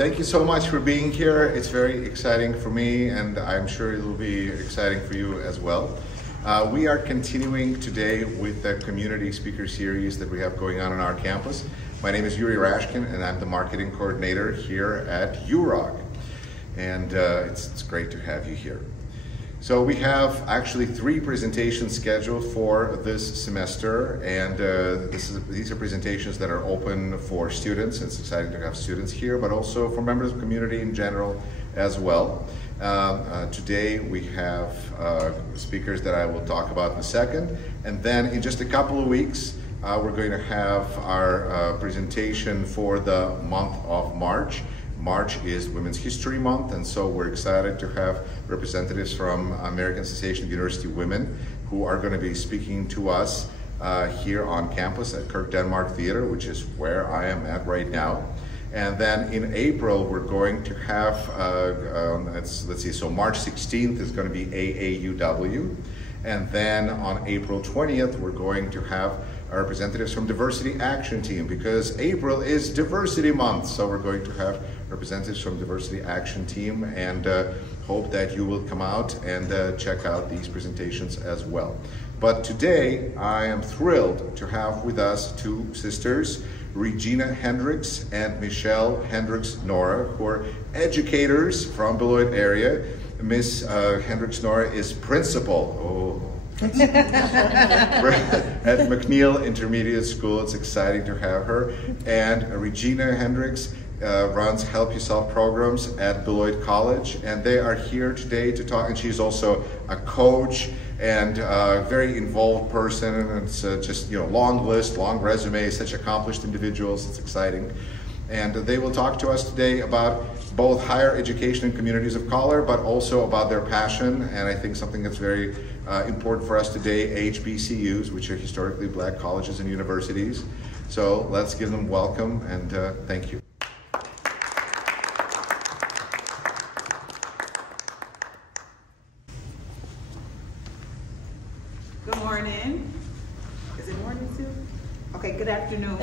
Thank you so much for being here. It's very exciting for me, and I'm sure it will be exciting for you as well. We are continuing today with the community speaker series that we have going on our campus. My name is URock, and I'm the marketing coordinator here at URock. And it's great to have you here. So we have actually 3 presentations scheduled for this semester, and these are presentations that are open for students. It's exciting to have students here, but also for members of the community in general as well. Today we have speakers that I will talk about in a second, and then in just a couple of weeks we're going to have our presentation for the month of March. March is Women's History Month, and so we're excited to have representatives from American Association of University Women who are going to be speaking to us here on campus at Kirk Denmark Theater, which is where I am at right now. And then in April, we're going to have, let's see, so March 16th is going to be AAUW. And then on April 20th, we're going to have our representatives from Diversity Action Team, because April is Diversity Month. So we're going to have representatives from Diversity Action Team, and hope that you will come out and check out these presentations as well. But today, I am thrilled to have with us 2 sisters, Regina Hendrix and Michelle Hendrix Nora, who are educators from Beloit area. Miss Hendrix Nora is principal. At McNeil Intermediate School. It's exciting to have her. And Regina Hendrix runs Help Yourself programs at Beloit College, and they are here today to talk. And she's also a coach and a very involved person, and it's just, long list, long resume, such accomplished individuals. It's exciting. And they will talk to us today about both higher education in communities of color, but also about their passion, and I think something that's very important for us today, HBCUs, which are historically Black colleges and universities. So let's give them welcome, and thank you. Good morning. Is it morning too? Okay, good afternoon.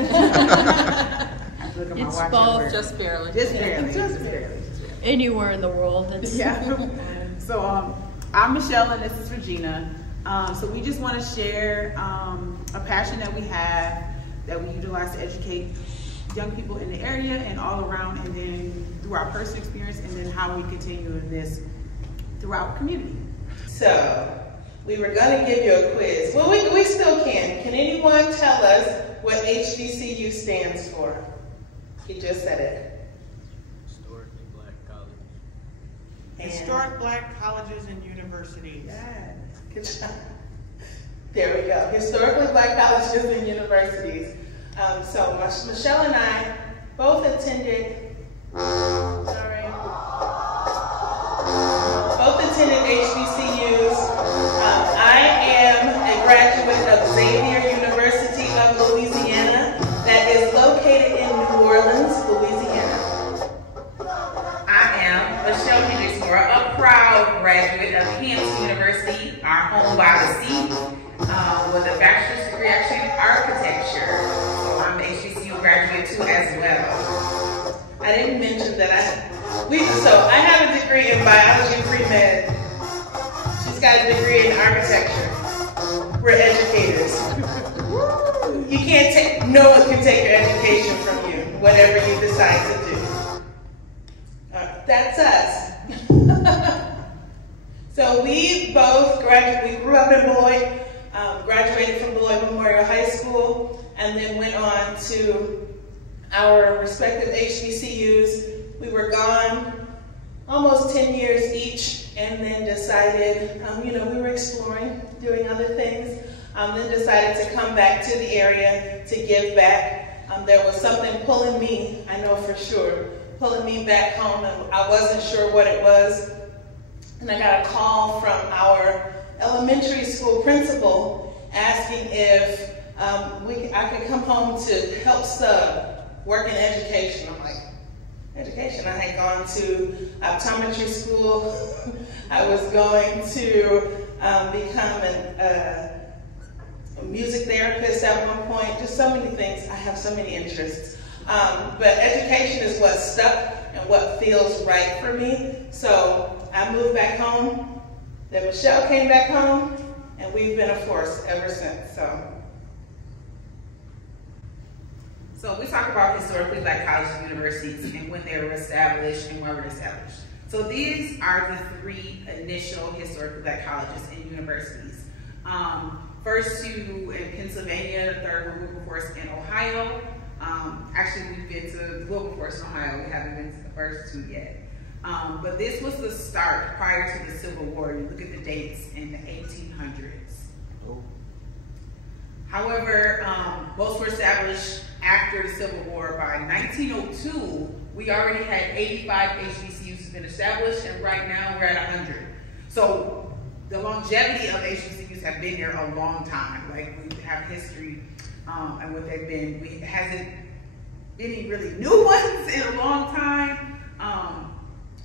It's both. Just barely. Just barely. Anywhere in the world. Yeah. So I'm Michelle and this is Regina. So we just want to share a passion that we have that we utilize to educate young people in the area and all around, and then through our personal experience, and then how we continue in this throughout the community. So we were going to give you a quiz. Well, we still can. Can anyone tell us what HBCU stands for? You just said it. Historically Black Colleges. Historic Black Colleges and Universities. Yeah, good job. There we go. Historically Black Colleges and Universities. So Michelle and I both attended. Sorry. Both attended HBCUs. I am a graduate of Xavier University of Louisiana that is located in New Orleans, Louisiana. I am Michelle Hendrix Nora, a proud graduate of Hampton University, our home by the sea, with a bachelor's degree actually in architecture. So I'm an HBCU graduate too as well. I didn't mention that I have a degree in biology and pre-med. She's got a degree in architecture. We're educators. You can't take, no one can take your education from you, whatever you decide to do. That's us. So we both graduated, we grew up in Beloit, graduated from Beloit Memorial High School, and then went on to our respective HBCUs. We were gone almost 10 years each, and then decided, we were exploring, doing other things, then decided to come back to the area to give back. There was something pulling me, I know for sure, pulling me back home, and I wasn't sure what it was. And I got a call from our elementary school principal asking if I could come home to help sub, work in education. I'm like, education? I had gone to optometry school. I was going to become a music therapist at one point. Just so many things. I have so many interests. But education is what stuck and what feels right for me. So I moved back home, then Michelle came back home, and we've been a force ever since. So we talk about historically black colleges and universities and when they were established and where they were established. So these are the three initial historically black colleges and universities. First two in Pennsylvania, the third one Wilberforce in Ohio. Actually, we've been to Wilberforce in Ohio. We haven't been to the first two yet. But this was the start prior to the Civil War. You look at the dates in the 1800s. Oh. However, most were established after the Civil War. By 1902, we already had 85 HBCUs been established, and right now we're at 100. So the longevity of HBCUs have been there a long time. Like, we have history and what they've been. We hasn't been any really new ones in a long time.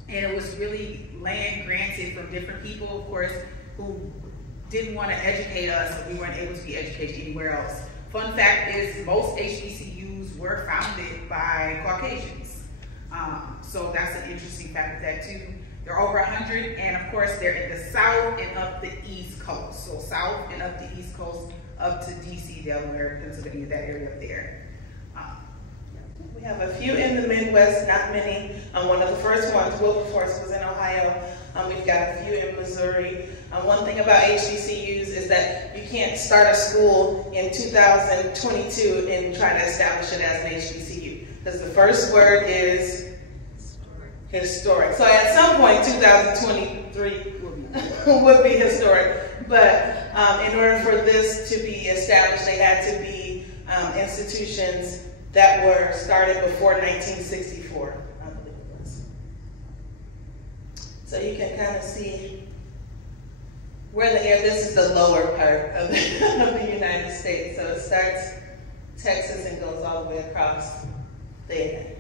And it was really land granted from different people, of course, who didn't want to educate us, so we weren't able to be educated anywhere else. Fun fact is, most HBCUs were founded by Caucasians. So that's an interesting fact of that too. There are over 100, and of course they're in the South and up the East Coast. So South and up the East Coast, up to DC, Delaware, Pennsylvania, that area up there. We have a few in the Midwest, not many. One of the first ones, Wilberforce, was in Ohio. We've got a few in Missouri. One thing about HBCUs is that you can't start a school in 2022 and try to establish it as an HBCU, because the first word is historic. So at some point, 2023 would be historic. But in order for this to be established, they had to be institutions that were started before 1964, I believe it was. So you can kind of see where this is the lower part of the United States. So it starts Texas and goes all the way across there.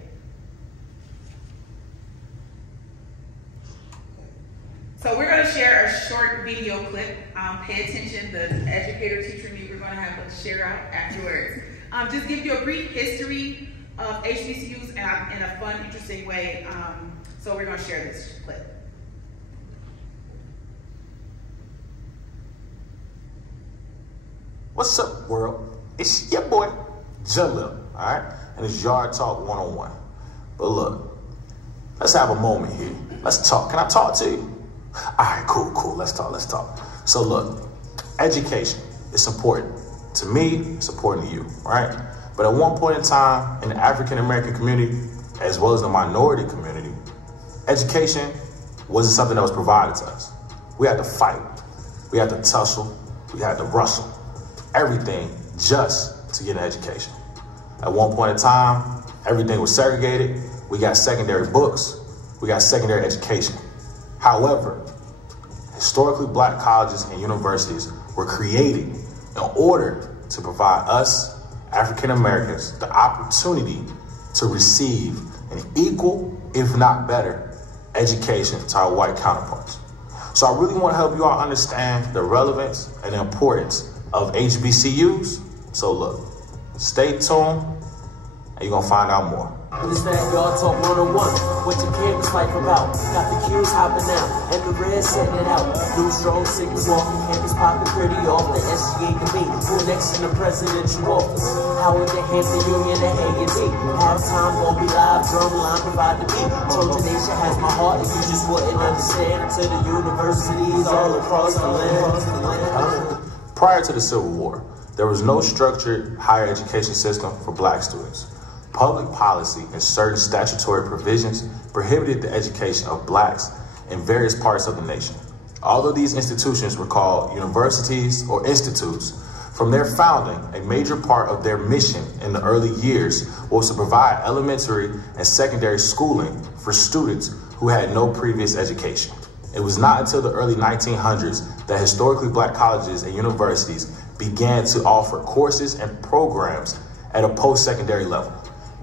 So we're going to share a short video clip. Pay attention, the educator, teacher, and me, we're going to have to share out afterwards. Just give you a brief history of HBCUs in a fun, interesting way. So we're going to share this clip. What's up, world? It's your boy, Jalil, all right? And it's Yard Talk 101. But look, let's have a moment here. Let's talk. Can I talk to you? All right, cool. Let's talk. So look, education is important. To me, it's important to you, right? But at one point in time, in the African-American community, as well as the minority community, education wasn't something that was provided to us. We had to fight. We had to tussle. We had to rustle. Everything just to get an education. At one point in time, everything was segregated. We got secondary books. We got secondary education. However, historically black colleges and universities were created in order to provide us, African Americans, the opportunity to receive an equal, if not better, education to our white counterparts. So I really want to help you all understand the relevance and the importance of HBCUs. So look, stay tuned and you're going to find out more. This that Yard Talk 101, what your campus life about? Got the kids hopping out, and the red setting it out. New strong signals walking, campus popping pretty off. The SGA debate, who next in the presidential office? Howard the Hampton Union, the A&T. Halftime gon' be live, drum line provide the beat. Trojan Nation has my heart, if you just wouldn't understand. To the universities all across the land. Prior to the Civil War, there was no structured higher education system for black students. Public policy and certain statutory provisions prohibited the education of blacks in various parts of the nation. Although these institutions were called universities or institutes, from their founding, a major part of their mission in the early years was to provide elementary and secondary schooling for students who had no previous education. It was not until the early 1900s that historically black colleges and universities began to offer courses and programs at a post-secondary level.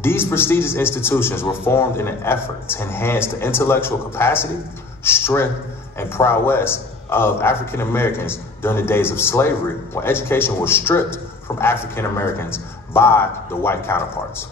These prestigious institutions were formed in an effort to enhance the intellectual capacity, strength, and prowess of African Americans during the days of slavery, when education was stripped from African Americans by the white counterparts.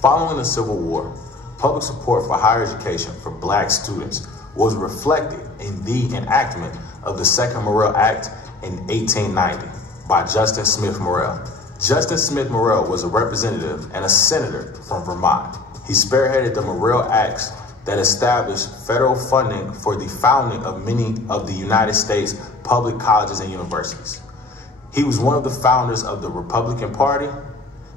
Following the Civil War, public support for higher education for black students was reflected in the enactment of the Second Morrill Act in 1890 by Justin Smith Morrill. Justin Smith Morrill was a representative and a senator from Vermont. He spearheaded the Morrill Acts that established federal funding for the founding of many of the United States public colleges and universities. He was one of the founders of the Republican Party.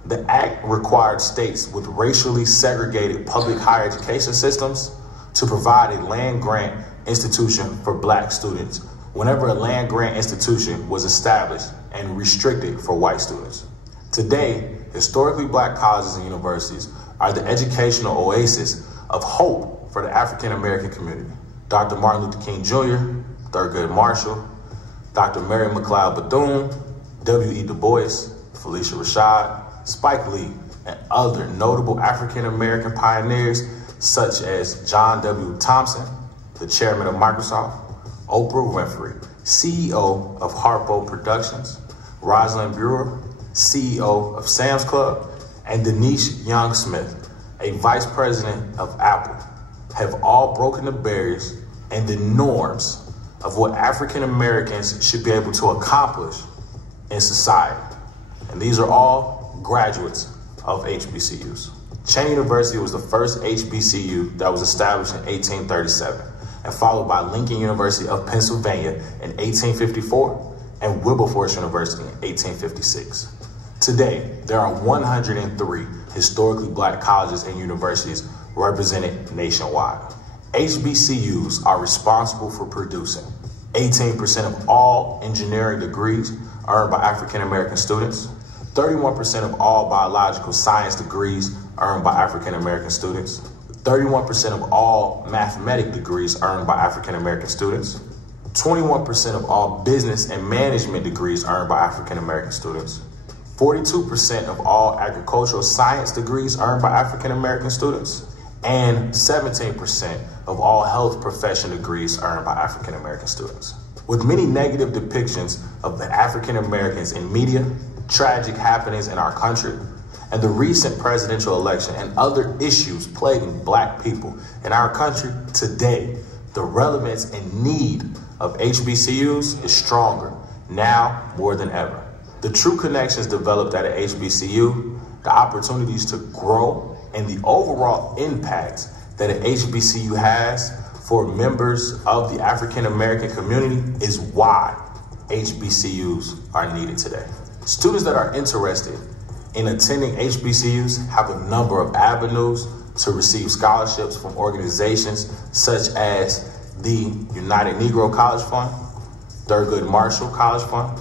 The act required states with racially segregated public higher education systems to provide a land grant institution for black students whenever a land grant institution was established and restricted for white students. Today, historically black colleges and universities are the educational oasis of hope for the African American community. Dr. Martin Luther King Jr., Thurgood Marshall, Dr. Mary McLeod Bethune, W.E. Du Bois, Felicia Rashad, Spike Lee, and other notable African American pioneers such as John W. Thompson, the chairman of Microsoft, Oprah Winfrey, CEO of Harpo Productions, Rosalind Brewer, CEO of Sam's Club, and Denise Young Smith, a vice president of Apple, have all broken the barriers and the norms of what African Americans should be able to accomplish in society. And these are all graduates of HBCUs. Cheyney University was the first HBCU that was established in 1837 and followed by Lincoln University of Pennsylvania in 1854 and Wilberforce University in 1856. Today, there are 103 historically black colleges and universities represented nationwide. HBCUs are responsible for producing 18% of all engineering degrees earned by African American students, 31% of all biological science degrees earned by African American students, 31% of all mathematic degrees earned by African American students, 21% of all business and management degrees earned by African American students, 42% of all agricultural science degrees earned by African American students, and 17% of all health profession degrees earned by African American students. With many negative depictions of the African Americans in media, tragic happenings in our country, and the recent presidential election and other issues plaguing black people in our country today, the relevance and need of HBCUs is stronger now more than ever. The true connections developed at an HBCU, the opportunities to grow, and the overall impact that an HBCU has for members of the African American community is why HBCUs are needed today. Students that are interested in attending HBCUs have a number of avenues to receive scholarships from organizations such as the United Negro College Fund, Thurgood Marshall College Fund,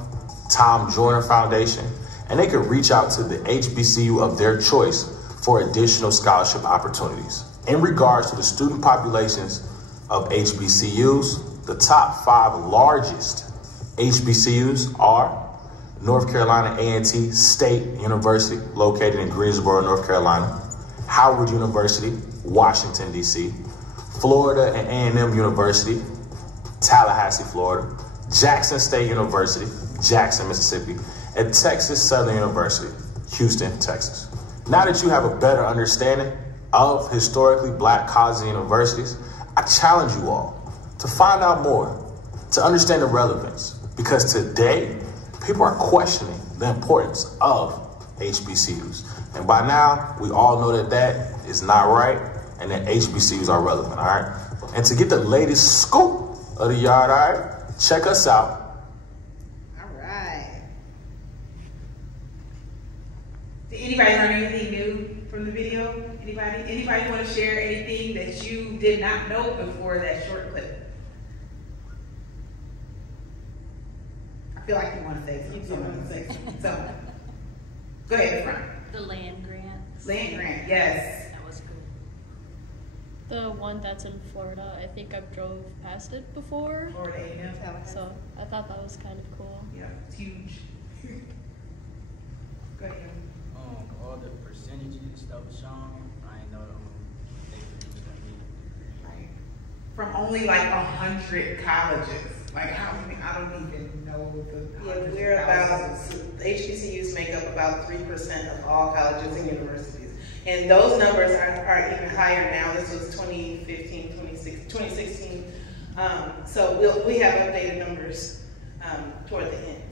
Tom Joyner Foundation, and they can reach out to the HBCU of their choice for additional scholarship opportunities. In regards to the student populations of HBCUs, the top 5 largest HBCUs are North Carolina A&T State University, located in Greensboro, North Carolina, Howard University, Washington, D.C., Florida and A&M University, Tallahassee, Florida, Jackson State University, Jackson, Mississippi, and Texas Southern University, Houston, Texas. Now that you have a better understanding of historically black colleges and universities, I challenge you all to find out more, to understand the relevance, because today, people are questioning the importance of HBCUs. And by now, we all know that that is not right and that HBCUs are relevant, all right? And to get the latest scoop of the yard, all right, check us out. Did anybody learn anything new from the video? Anybody want to share anything that you did not know before that short clip? I feel like you want to say something. So, go ahead, Frank. The land grants. Land grant, yes. That was good. The one that's in Florida, I think I've drove past it before. Florida A&M. So I thought that was kind of cool. Yeah, it's huge. Go ahead. All the percentages that was shown, I ain't know they produced that. Right. From only like 100 colleges. Like how many? I don't even know the. Yeah, we're about HBCUs make up about 3% of all colleges and universities. And those numbers are even higher now. This was 2015, 2016. So we have updated numbers toward the end.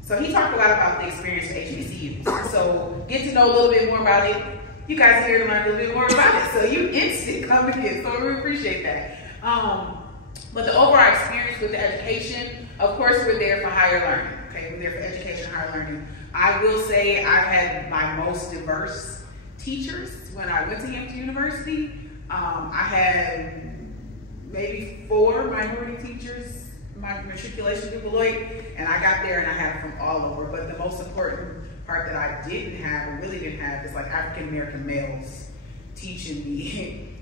So he talked a lot about the experience for HBCUs. So get to know a little bit more about it. You guys are here to learn a little bit more about it. So you instant coming in, so we appreciate that. But the overall experience with the education, of course, we're there for higher learning. Okay, we're there for education, higher learning. I will say I've had my most diverse teachers when I went to Hampton University. I had maybe 4 minority teachers, my matriculation through Beloit, and I got there and I had them from all over. But the most important part that I didn't have, or really didn't have, is like African American males teaching me,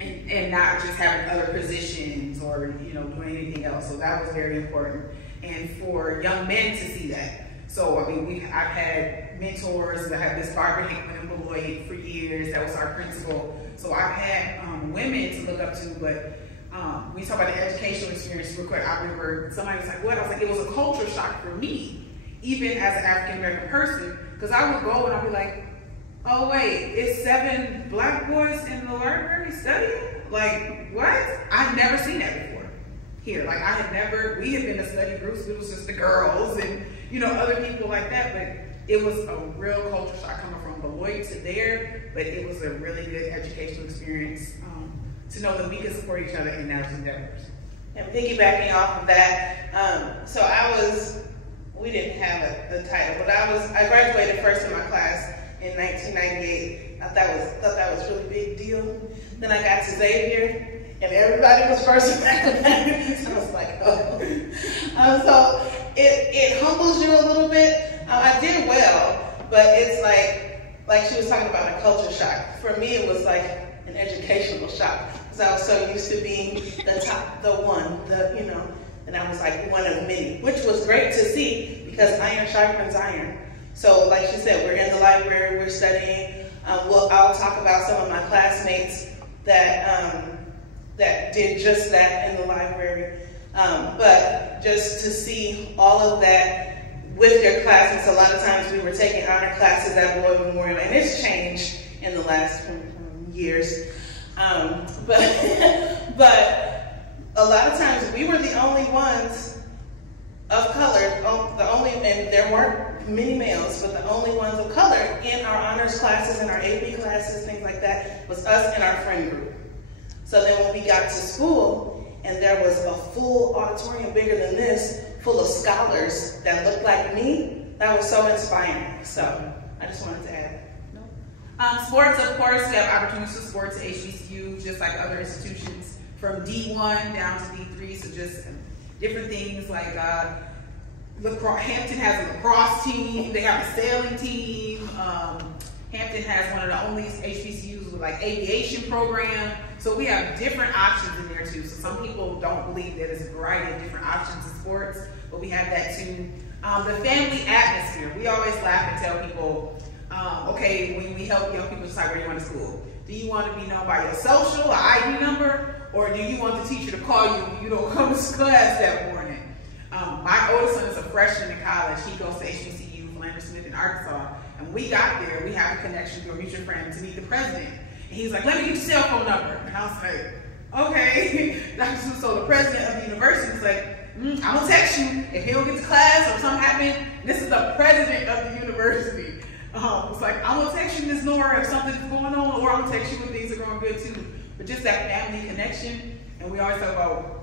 and not just having other positions or doing anything else. So that was very important, and for young men to see that. So I mean, I've had mentors. I had this Barbara Hickman in Beloit for years. That was our principal. So I've had women to look up to, but when you talk about the educational experience real quick, I remember somebody was like, what? I was like, it was a culture shock for me, even as an African-American person, because I would go and I'd be like, oh wait, it's 7 black boys in the library studying? Like, what? I've never seen that before here. Like, we had been in study groups, it was just the girls and, other people like that, but it was a real culture shock coming from Beloit to there, but it was a really good educational experience to know that we can support each other in those endeavors. And piggybacking off of that, we didn't have the title, but I graduated first in my class in 1998. I thought that was a really big deal. Then I got to Xavier, and everybody was first in academics. I was like, oh. So it humbles you a little bit. I did well, but it's like she was talking about a culture shock. For me, it was like an educational shock, because I was so used to being the top, the one, and I was like one of many, which was great to see, because iron sharpens iron. So like she said, we're in the library, we're studying. I'll talk about some of my classmates that did just that in the library. But just to see all of that with their classmates, a lot of times we were taking honor classes at Beloit Memorial, and it's changed in the last years. But a lot of times we were the only ones of color, and there weren't many males, but the only ones of color in our honors classes and our AP classes, things like that, was us and our friend group. So then when we got to school, and there was a full auditorium bigger than this, full of scholars that looked like me, that was so inspiring. So I just wanted to add that. Sports, of course, we have opportunities for sports at HBCUs, just like other institutions, from D1 down to D3, so just different things like Hampton has a lacrosse team, they have a sailing team. Hampton has one of the only HBCUs with like aviation program. So we have different options in there too. So some people don't believe that there's a variety of different options in sports, but we have that too. The family atmosphere, we always laugh and tell people, okay, when we help young people decide where you want to school, do you want to be known by your social or ID number, or do you want the teacher to call you when you don't come to class that morning? My oldest son is a freshman in college. He goes to HBCU, Philander Smith in Arkansas. And we got there, we have a connection through a mutual friend to meet the president. And he's like, let me get your cell phone number. And I was like, okay. So the president of the university is like, I'm gonna text you if he don't get to class or something happens. This is the president of the university. It's like, I'm gonna text you, Ms. Nora, if something's going on, or I'm gonna text you when things are going good too. But just that family connection. And we always talk about,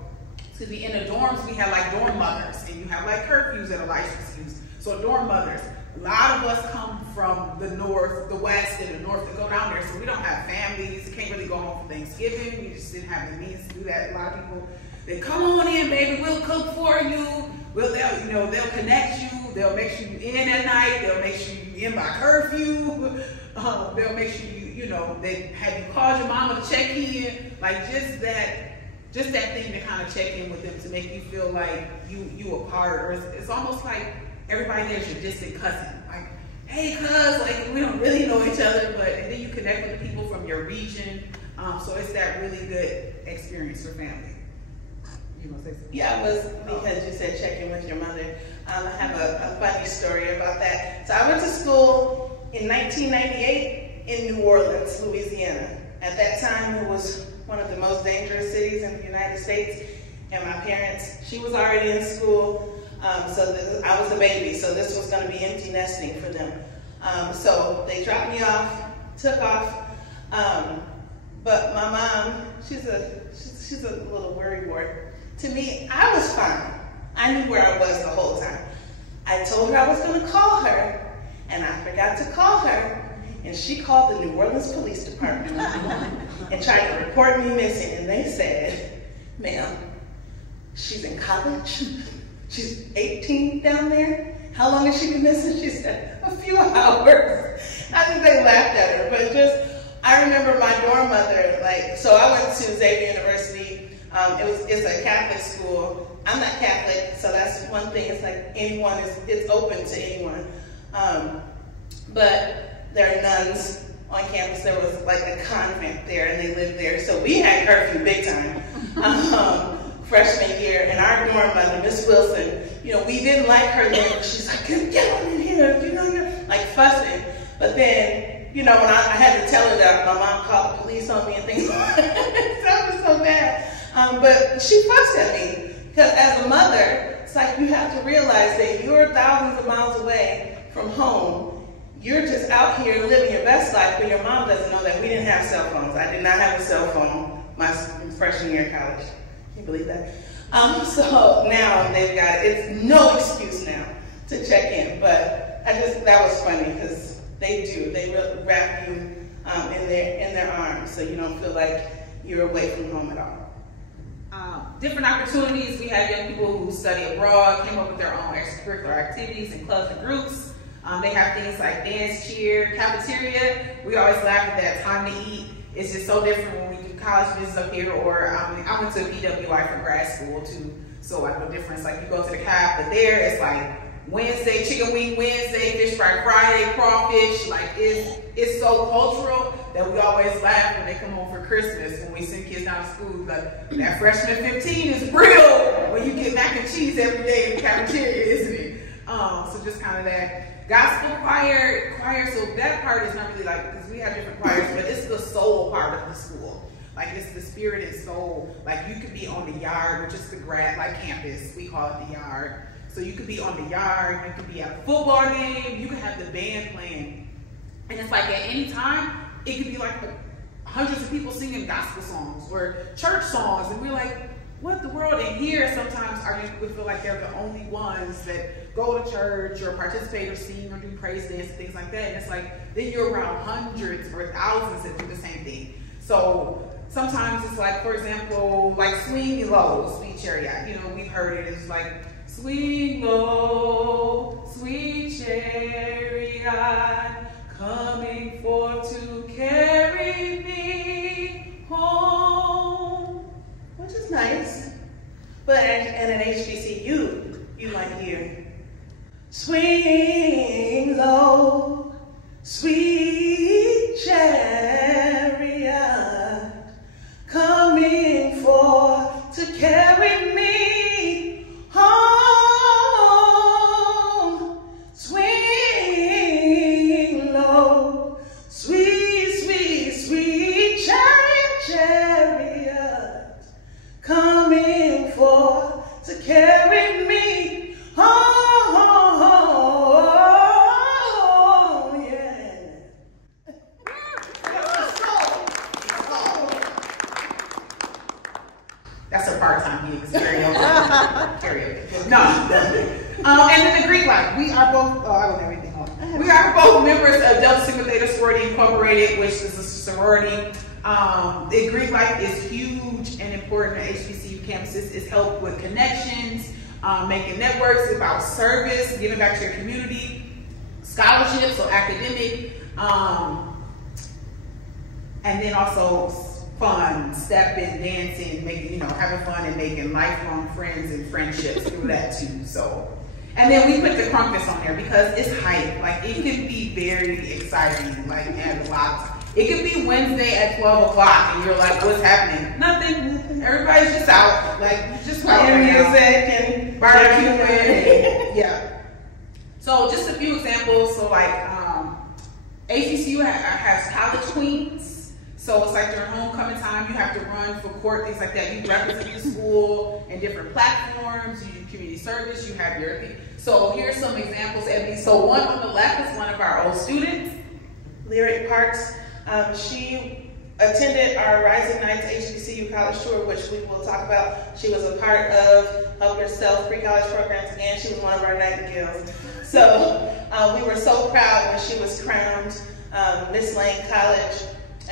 in the dorms, we have like dorm mothers, and you have like curfews at a HBCUs. So dorm mothers, a lot of us come from the north, the west, and the north to go down there, so we don't have families, can't really go home for Thanksgiving. We just didn't have the means to do that. A lot of people, they come on in, baby, we'll cook for you. They'll connect you. They'll make sure you're in at night. They'll make sure you're in by curfew. They'll make sure they have you call your mama to check in. Like just that thing to kind of check in with them to make you feel like you a part, or it's almost like everybody there's your distant cousin. Like, hey, cuz, like we don't really know each other, and then you connect with the people from your region. So it's that really good experience for family. You gonna say something? Yeah, it was because you said check in with your mother. I have a funny story about that. So I went to school in 1998 in New Orleans, Louisiana. At that time, it was one of the most dangerous cities in the United States. And my parents, she was already in school, so I was the baby, so this was going to be empty nesting for them. So they dropped me off, took off, but my mom, she's a little worrywart. To me, I was fine. I knew where I was the whole time. I told her I was going to call her, and I forgot to call her, and she called the New Orleans Police Department and tried to report me missing, and they said, ma'am, she's in college. She's 18 down there. How long has she been missing? She said, a few hours. I think they laughed at her, but I remember my dorm mother, so I went to Xavier University. It's a Catholic school. I'm not Catholic, so that's one thing. It's like it's open to anyone. But there are nuns on campus. There was like a convent there, and they lived there. So we had curfew big time. Freshman year, and our dorm mother, Miss Wilson, we didn't like her then. She's like, get on in here, you're like fussing. But then, when I had to tell her that my mom called the police on me and things like that, that was so bad. But she fussed at me, because as a mother, it's like you have to realize that you're thousands of miles away from home. You're just out here living your best life, but your mom doesn't know that we didn't have cell phones. I did not have a cell phone my freshman year of college. Can you believe that? So now they've got, it's no excuse now to check in, but that was funny, because they really wrap you in their arms, so you don't feel like you're away from home at all. Different opportunities. We have young people who study abroad, came up with their own extracurricular activities and clubs and groups. They have things like dance, cheer, cafeteria. We always laugh at that. Time to eat. It's just so different when we do college visits up here, or I went to UW-Whitewater for grad school too, so I know the difference. Like you go to the caf, but there it's like Wednesday, chicken wing Wednesday, fish fry Friday, crawfish. Like it's so cultural that we always laugh when they come home for Christmas, when we send kids down to school. Like, that freshman 15 is real when you get mac and cheese every day in the cafeteria, isn't it? So just kind of that. Gospel choir, so that part is not really like, because we have different choirs, but it's the soul part of the school. Like it's the spirit and soul. Like you could be on the yard, which is the campus, we call it the yard. So you could be on the yard, you could be at a football game, you could have the band playing. And it's like at any time, it could be like hundreds of people singing gospel songs or church songs, and we're like, what the world? And here, sometimes our youth would feel like they're the only ones that go to church or participate or sing or do praise dance and things like that. And it's like, then you're around hundreds or thousands that do the same thing. So sometimes it's like, for example, like Swing Low, Sweet Chariot. We've heard it. It's like, swing low, sweet chariot, coming forth to carry me home. Which is nice. But at an HBCU, you might hear, swing low, sweet chariot, coming forth to carry me home. Swing low, sweet chariot, coming forth to carry me home, yeah. That's a part-time gig. It's karaoke. No. And then the Greek life. We are both, I don't have anything on. We are both members of Delta Sigma Theta Sorority Incorporated, which is a sorority. The Greek life is huge and important at HBCU campuses. It's helped with connections, making networks, about service, giving back to your community, scholarships, so academic, and then also fun, stepping, dancing, making, having fun and making lifelong friends and friendships through that too. So, and then we put the crunkness on there because it's hype. Like it can be very exciting, like and a lot. It could be Wednesday at 12 o'clock and you're like, what's happening? Nothing. Everybody's just out. Like, just talk and right now. music and Barbecue. Yeah. So just a few examples. So like HBCU has college queens. So it's like during homecoming time, you have to run for court, things like that. You represent the school in different platforms. You do community service. You have your. So here's some examples, Ebony. So one on the left is one of our old students, Lyric Parks. She attended our Rising Nights HBCU college tour, which we will talk about. She was a part of Help Yourself pre-college programs, and she was one of our nightingales. So we were so proud when she was crowned Miss Lane College.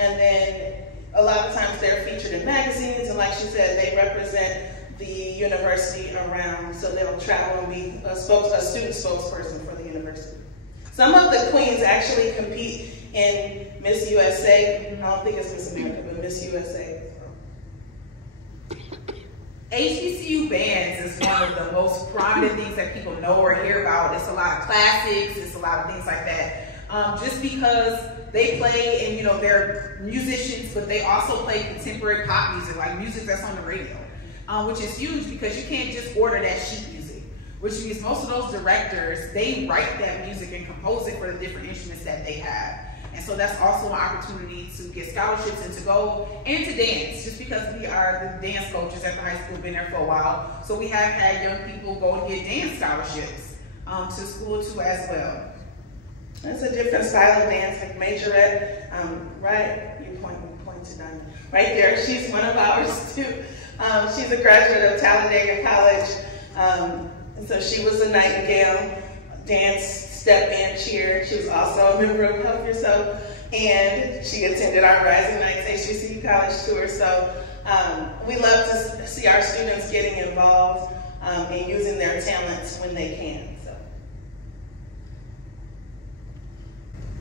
And then a lot of times they're featured in magazines, and like she said, they represent the university around, so they'll travel and be a student spokesperson for the university. Some of the queens actually compete in Miss USA. I don't think it's Miss America, but Miss USA. HBCU bands is one of the most prominent things that people know or hear about. It's a lot of classics, it's a lot of things like that. Just because they play and, you know, they're musicians, but they also play contemporary pop music, like music that's on the radio, which is huge because you can't just order that sheet music, which means most of those directors, they write that music and compose it for the different instruments that they have. And so that's also an opportunity to get scholarships and to go and to dance, just because we are the dance coaches at the high school, been there for a while. So we have had young people go and get dance scholarships to school too as well. It's a different style of dance, like majorette, right? You pointed on right there. She's one of ours too. She's a graduate of Talladega College, and so she was a nightingale, dance, step band, cheer. She was also a member of Help Yourself, and she attended our Rising Nights HBCU college tour. So we love to see our students getting involved and using their talents when they can.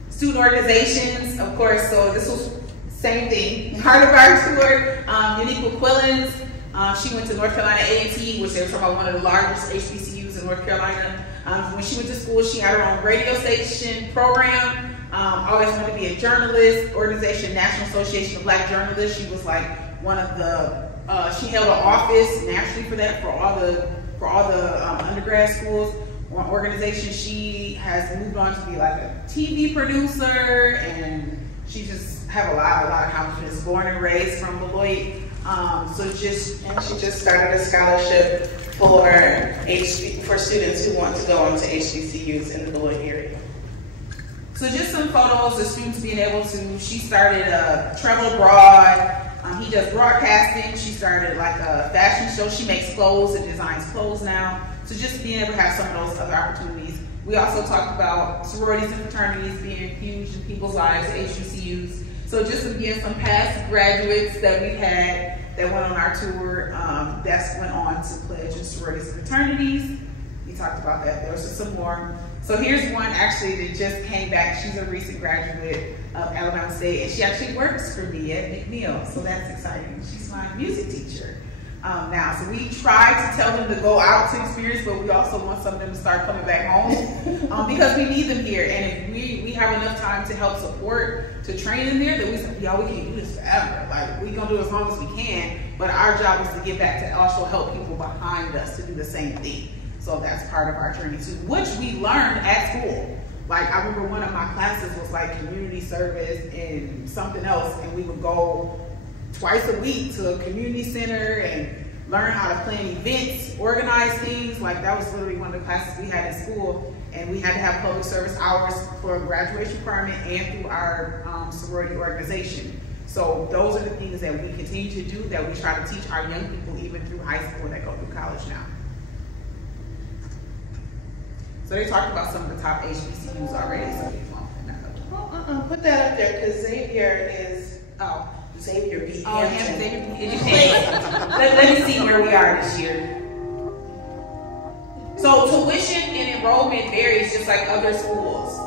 Student organizations, of course, so this was same thing. Part of our tour, Uniqua Quillins, she went to North Carolina A&T, which they were talking about one of the largest HBCUs in North Carolina. When she went to school, she had her own radio station program, always wanted to be a journalist, organization, National Association of Black Journalists. She was like one of the, she held an office nationally for that, for all the undergrad schools. One organization, she has moved on to be like a TV producer, and she just have a lot of accomplishments. Born and raised from Beloit, and she just started a scholarship for students who want to go on to HBCUs in the Beloit area. So just some photos of students being able to. She started Travel Abroad. He does broadcasting. She started like a fashion show. She makes clothes and designs clothes now. So just being able to have some of those other opportunities. We also talked about sororities and fraternities being huge in people's lives, HBCUs. So just again, some past graduates that we've had that went on our tour, that went on to pledge in sororities and fraternities. We talked about that. There was just some more. So here's one actually that just came back. She's a recent graduate of Alabama State, and she actually works for me at McNeil. So that's exciting. She's my music teacher. Now, so we try to tell them to go out to experience, but we also want some of them to start coming back home because we need them here. And if we have enough time to help support, to train them there, that we say, y'all, we can't do this forever. Like, we gonna do it as long as we can, but our job is to get back to also help people behind us to do the same thing. So that's part of our journey too, which we learned at school. Like, I remember one of my classes was like community service and something else, and we would go twice a week to a community center and learn how to plan events, organize things. Like, that was literally one of the classes we had in school, and we had to have public service hours for a graduation requirement and through our sorority organization. So those are the things that we continue to do, that we try to teach our young people even through high school that go through college now. So they talked about some of the top HBCUs already, so you won't put that up there, because Xavier is, Xavier B. Let me see where we are this year. So tuition and enrollment varies just like other schools.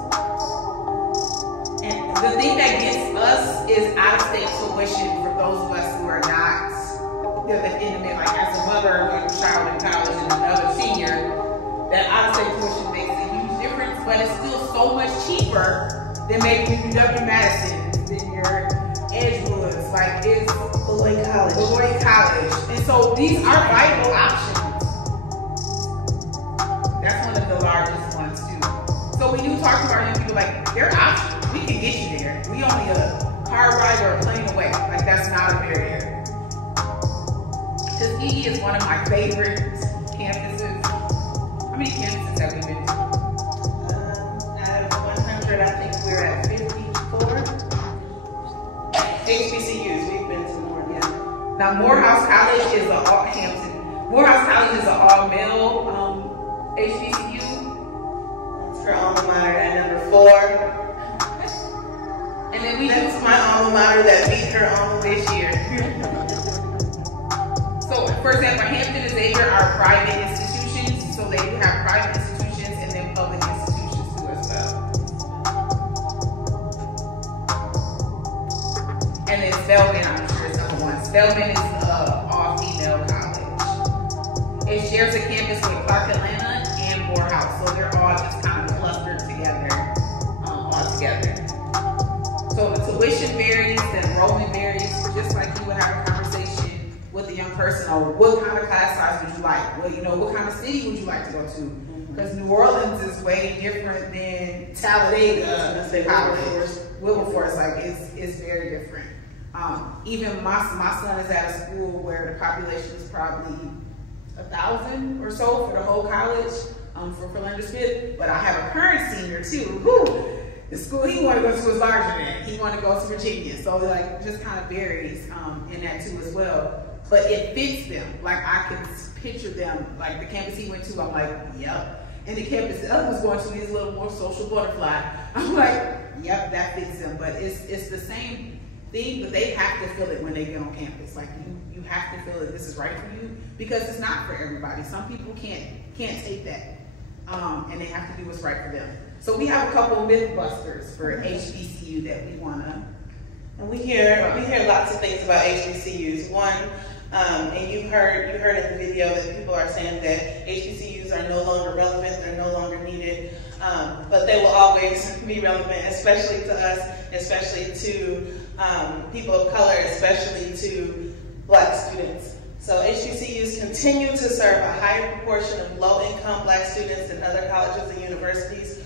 And the thing that gets us is out-of-state tuition for those of us who are not in the mid, like as a mother with a child in college and another senior, that out-of-state tuition makes a huge difference, but it's still so much cheaper than maybe UW-Madison, than your Edgewoods, like it's Beloit College. And so so these are viable options. That's one of the largest ones too. So we do talk to our young people like, they're options. We can get you there. We only a car ride or a plane away. Like that's not a barrier. Tuskegee is one of my favorite campuses. How many campuses have we been to? Out of 100, I think we're at 54. HBCUs, we've been to more, yeah. Now Morehouse College is an all-male HBCU. That's her alma mater at number 4. And then That's my alma mater that beat her alma this year. So, for example, Hampton and Xavier are private institutions, so they do have private institutions and then public institutions too as well. And then Spelman, I'm sure is number 1. Spelman is all-female college. It shares a campus with Clark Atlanta and Morehouse, so they're all just kind of clustered together, all together. So the tuition varies, the enrollment varies, just like you would have a conversation with a young person on what kind of class size would you like? Well, you know, what kind of city would you like to go to? Because New Orleans is way different than Talladega, Wilberforce, like it's very different. Even my son is at a school where the population is probably 1,000 or so for the whole college, for Philander Smith, but I have a current senior too, who the school he wanted to go to was larger than. He wanted to go to Virginia, so like just kind of varies in that too as well. But it fits them. Like I can picture them. Like the campus he went to, I'm like, yep. And the campus the other was going to, he's a little more social butterfly. I'm like, yep, that fits them. But it's the same thing, but they have to feel it when they get on campus. Like you have to feel that this is right for you because it's not for everybody. Some people can't take that, and they have to do what's right for them. So we have a couple of myth busters for HBCU that we wanna. And we hear lots of things about HBCUs. One, and you heard in the video that people are saying that HBCUs are no longer relevant, they're no longer needed, but they will always be relevant, especially to us, especially to people of color, especially to Black students. So HBCUs continue to serve a higher proportion of low-income Black students than other colleges and universities,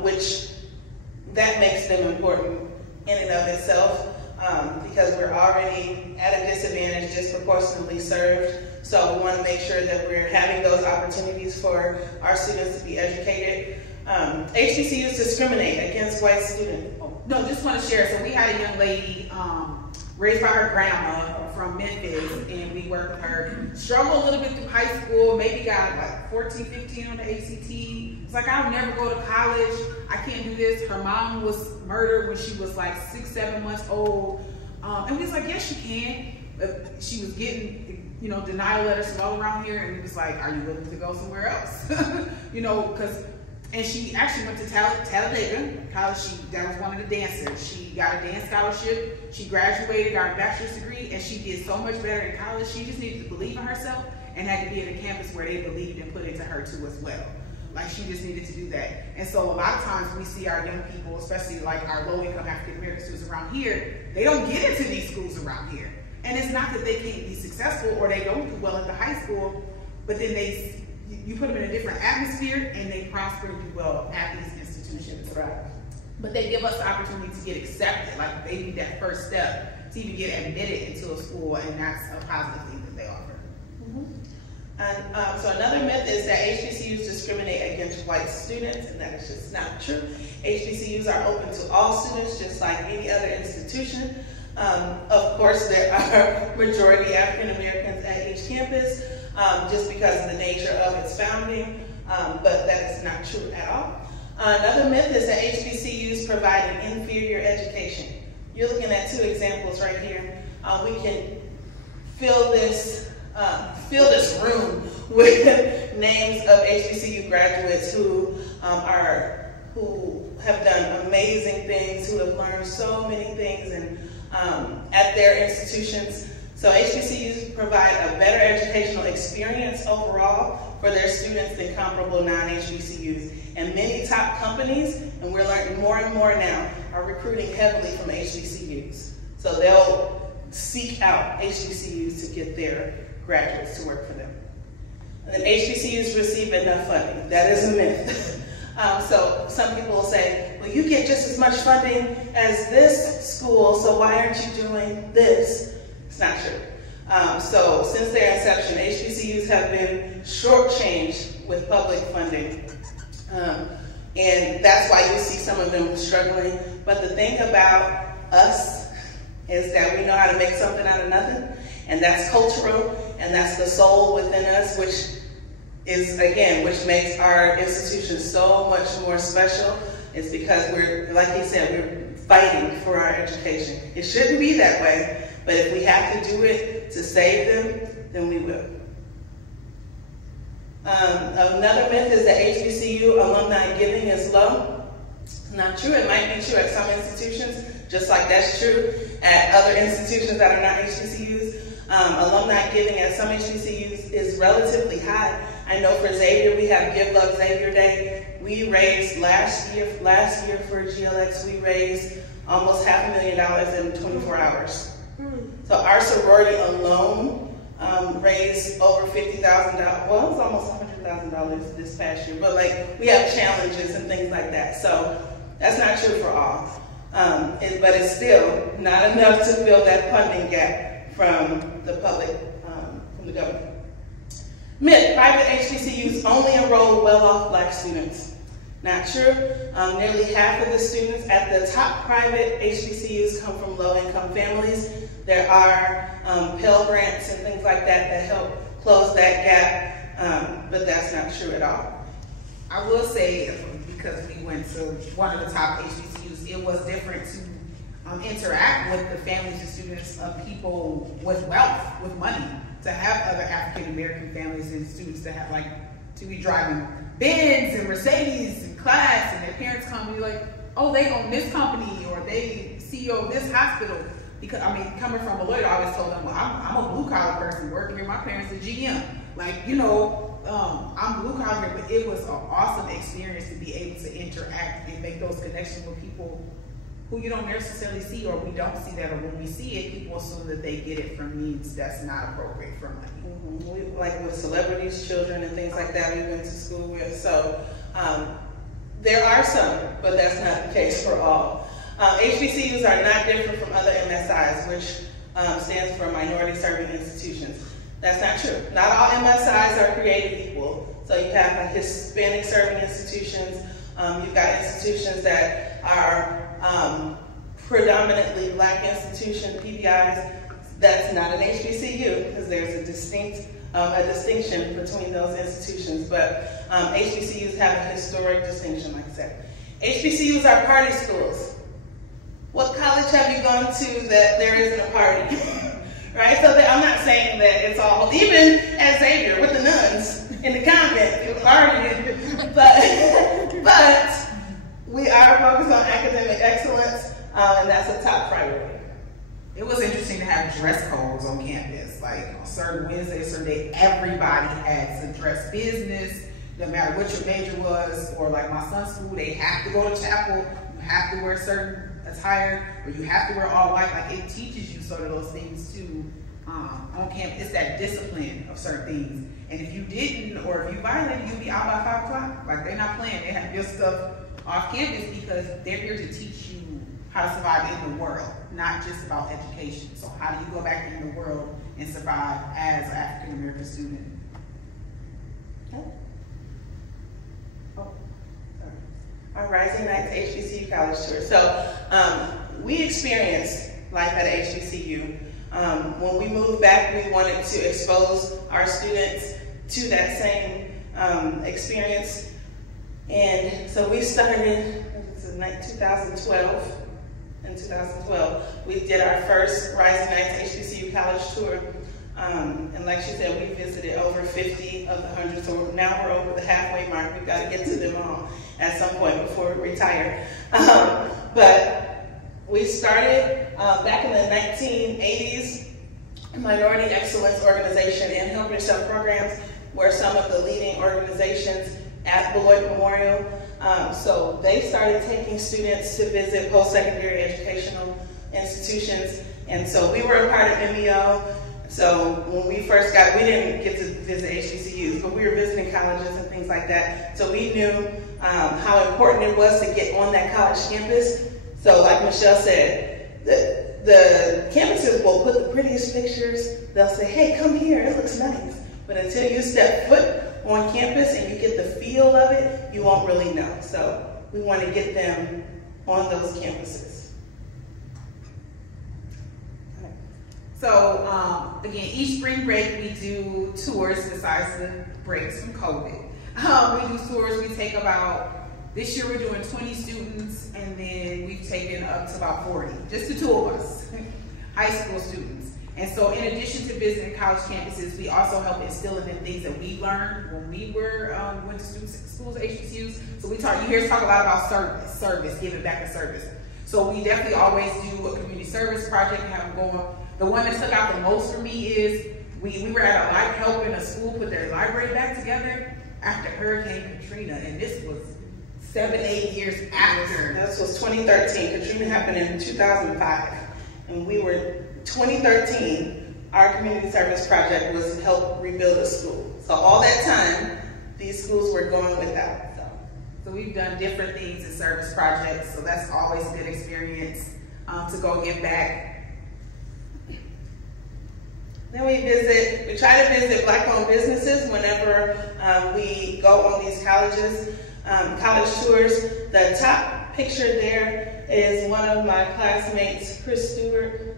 which that makes them important in and of itself, because we're already at a disadvantage, disproportionately served. So we want to make sure that we're having those opportunities for our students to be educated. HBCUs discriminate against white students. No, just want to share. So we had a young lady raised by her grandma from Memphis, and we worked with her. Struggled a little bit through high school, maybe got like 14, 15 on the ACT. It's like, I'll never go to college. I can't do this. Her mom was murdered when she was like 6, 7 months old. And we was like, yes, you can. She was getting, you know, denial letters from all around here, and we was like, are you willing to go somewhere else? You know, and she actually went to Talladega College. That was one of the dancers. She got a dance scholarship. She graduated, got a bachelor's degree, and she did so much better in college. She just needed to believe in herself and had to be at a campus where they believed and put into her too as well. Like she just needed to do that. And so a lot of times we see our young people, especially like our low-income African-American students around here, they don't get into these schools around here. And it's not that they can't be successful or they don't do well at the high school, but then you put them in a different atmosphere and they prosper and do well at these institutions. Right. But they give us the opportunity to get accepted. Like they need that first step to even get admitted into a school, and that's a positive thing that they offer. And so another myth is that HBCUs discriminate against white students, and that is just not true. HBCUs are open to all students, just like any other institution. Of course, there are majority African Americans at each campus, just because of the nature of its founding, but that is not true at all. Another myth is that HBCUs provide an inferior education. You're looking at 2 examples right here. We can fill this room with names of HBCU graduates who have done amazing things, who have learned so many things and at their institutions. So HBCUs provide a better educational experience overall for their students than comparable non-HBCUs. And many top companies, and we're learning more and more now, are recruiting heavily from HBCUs. So they'll seek out HBCUs to get their graduates to work for them. And then HBCUs receive enough funding. That is a myth. So some people will say, well, you get just as much funding as this school, so why aren't you doing this? It's not true. So since their inception, HBCUs have been shortchanged with public funding. And that's why you see some of them struggling. But the thing about us is that we know how to make something out of nothing. And that's cultural, and that's the soul within us, which is, again, which makes our institution so much more special. It's because we're, like he said, we're fighting for our education. It shouldn't be that way, but if we have to do it to save them, then we will. Another myth is that HBCU alumni giving is low. It's not true. It might be true at some institutions, just like that's true at other institutions that are not HBCUs. Alumni giving at some HBCUs is relatively high. I know for Xavier, we have Give Love Xavier Day. We raised last year for GLX, we raised almost $500,000 in 24 hours. So our sorority alone raised over $50,000. Well, it was almost $100,000 this past year. But like, we have challenges and things like that. So that's not true for all. But it's still not enough to fill that funding gap from the public, from the government. Myth, private HBCUs only enroll well-off Black students. Not true. Nearly half of the students at the top private HBCUs come from low-income families. There are Pell Grants and things like that that help close that gap, but that's not true at all. I will say, because we went to one of the top HBCUs, it was different to interact with the families and students of people with wealth, with money, to have other African American families and students to have, like, to be driving Benz and Mercedes in class, and their parents come and be like, oh, they own this company, or they CEO of this hospital. Because, I mean, coming from a lawyer, I always told them, well, I'm a blue collar person working here. My parents are GM. Like, you know, I'm blue collar, but it was an awesome experience to be able to interact and make those connections with people who you don't necessarily see, or we don't see that, or when we see it, people assume that they get it from means that's not appropriate for money. Like with celebrities, children, and things like that we went to school with. So there are some, but that's not the case for all. HBCUs are not different from other MSIs, which stands for Minority Serving Institutions. That's not true. Not all MSIs are created equal. So you have like Hispanic serving institutions. You've got institutions that are predominantly Black institution, PBIs. That's not an HBCU because there's a distinction between those institutions. But HBCUs have a historic distinction, like I said. HBCUs are party schools. What college have you gone to that there isn't a party? Right? So I'm not saying that it's all, even at Xavier with the nuns in the convent, it was partying. But we are focused on academic excellence, and that's a top priority. It was interesting to have dress codes on campus. Like on certain Wednesdays, certain day, everybody had to dress business, no matter what your major was. Or like my son's school, they have to go to chapel. You have to wear certain attire, or you have to wear all white. Like it teaches you sort of those things too on campus. It's that discipline of certain things. And if you didn't, or if you violated, you'd be out by 5 o'clock. Like they're not playing. They have your stuff off campus because they're here to teach you how to survive in the world, not just about education. So how do you go back in the world and survive as an African American student? Okay. Oh, sorry. Our Rising Nights HBCU College Tour. So we experienced life at HBCU. When we moved back, we wanted to expose our students to that same experience. And so we started in 2012. In 2012, we did our first Rising Nights HBCU College Tour. And like she said, we visited over 50 of the 100, so now we're over the halfway mark. We've got to get to them all at some point before we retire. But we started back in the 1980s, Minority Excellence Organization and Help Yourself programs were some of the leading organizations at Beloit Memorial. So they started taking students to visit post-secondary educational institutions. And so we were a part of MEO. So when we first got, we didn't get to visit HBCUs, but we were visiting colleges and things like that. So we knew how important it was to get on that college campus. So like Michelle said, the campuses will put the prettiest pictures. They'll say, hey, come here, it looks nice. But until you step foot on campus and you get the feel of it, you won't really know. So we want to get them on those campuses. So again, each spring break we do tours besides the breaks from COVID. We do tours, we take about, this year we're doing 20 students, and then we've taken up to about 40, just the two of us, high school students. And so in addition to visiting college campuses, we also help instill in them things that we learned when we were went to schools, HBCUs. So you hear us talk a lot about service, giving back in service. So we definitely always do a community service project and have them going. The one that stuck out the most for me is we were at helping a school put their library back together after Hurricane Katrina, and this was 7-8 years after. This was 2013. Katrina happened in 2005, and we were 2013. Our community service project was to help rebuild a school. So all that time, these schools were going without. So we've done different things in service projects. So that's always a good experience to go give back. Then we try to visit Black-owned businesses whenever we go on these college tours. The top picture there is one of my classmates, Chris Stewart.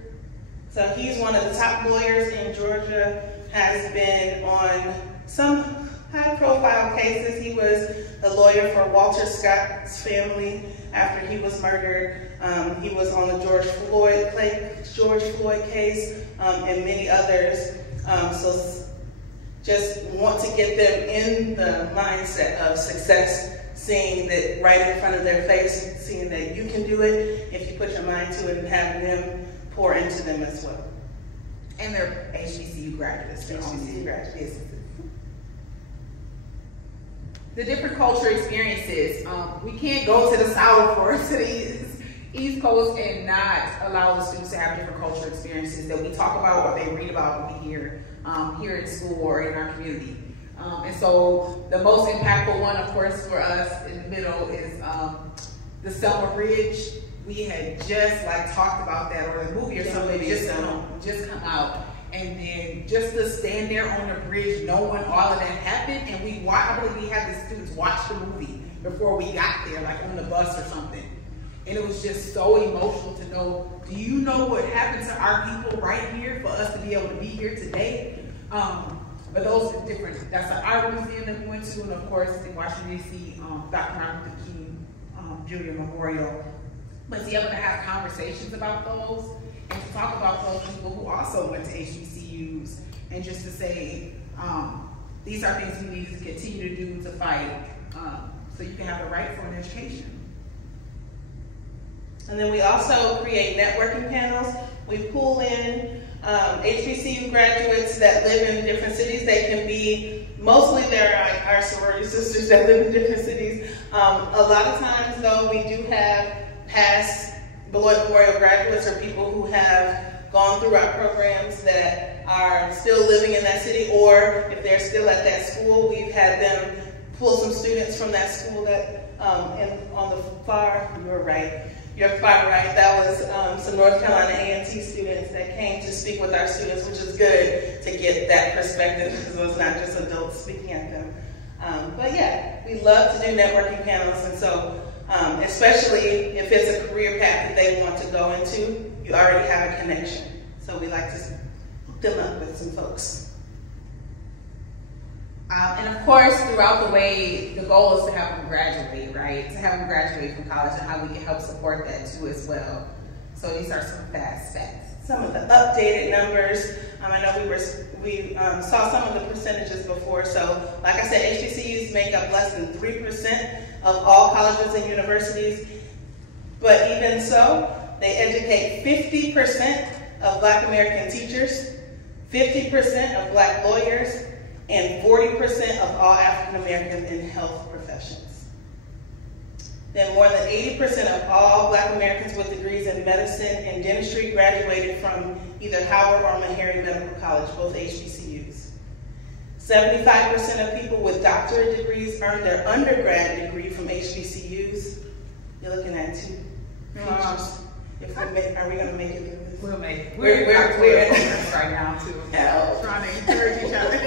So he's one of the top lawyers in Georgia, has been on some high-profile cases. He was the lawyer for Walter Scott's family after he was murdered. He was on the George Floyd case and many others. So just want to get them in the mindset of success, seeing that right in front of their face, seeing that you can do it if you put your mind to it, and having them pour into them as well. And they're HBCU graduates. HBCU graduates. The different culture experiences. We can't go to the South or to the East Coast and not allow the students to have different culture experiences that we talk about or they read about when we hear here in school or in our community. And so the most impactful one, of course, for us in the middle is the Selma Bridge. We had just talked about that, or the movie or something just come out. And then just to stand there on the bridge knowing all of that happened, and I believe we had the students watch the movie before we got there, like on the bus or something. And it was just so emotional to know, do you know what happened to our people right here for us to be able to be here today? But those are different. That's the art museum that we went to, and of course in Washington, D.C., Dr. Martin Luther King Jr. Memorial. But to be able to have conversations about those, and to talk about those people who also went to HBCUs, and just to say, these are things we need to continue to do to fight, so you can have the right for an education. And then we also create networking panels. We pull in HBCU graduates that live in different cities. They can be, mostly they're our sorority sisters that live in different cities. A lot of times though, we do have past Beloit Memorial graduates or people who have gone through our programs that are still living in that city, or if they're still at that school, we've had them pull some students from that school that, and on the far, you're far right, that was some North Carolina A&T students that came to speak with our students, which is good to get that perspective, because it was not just adults speaking at them. But yeah, we love to do networking panels, and so especially if it's a career path that they want to go into, you already have a connection. So we like to hook them up with some folks. And of course, throughout the way, the goal is to have them graduate, right? To have them graduate from college, and how we can help support that too as well. So these are some fast facts. Some of the updated numbers. I know we saw some of the percentages before. So like I said, HBCUs make up less than 3% of all colleges and universities. But even so, they educate 50% of Black American teachers, 50% of Black lawyers, and 40% of all African Americans in health professions. Then more than 80% of all Black Americans with degrees in medicine and dentistry graduated from either Howard or Meharry Medical College, both HBCUs. 75% of people with doctorate degrees earned their undergrad degree from HBCUs. You're looking at two features. Are we going to make it through this? We'll make it. We're in this right now, too. Trying to encourage each other.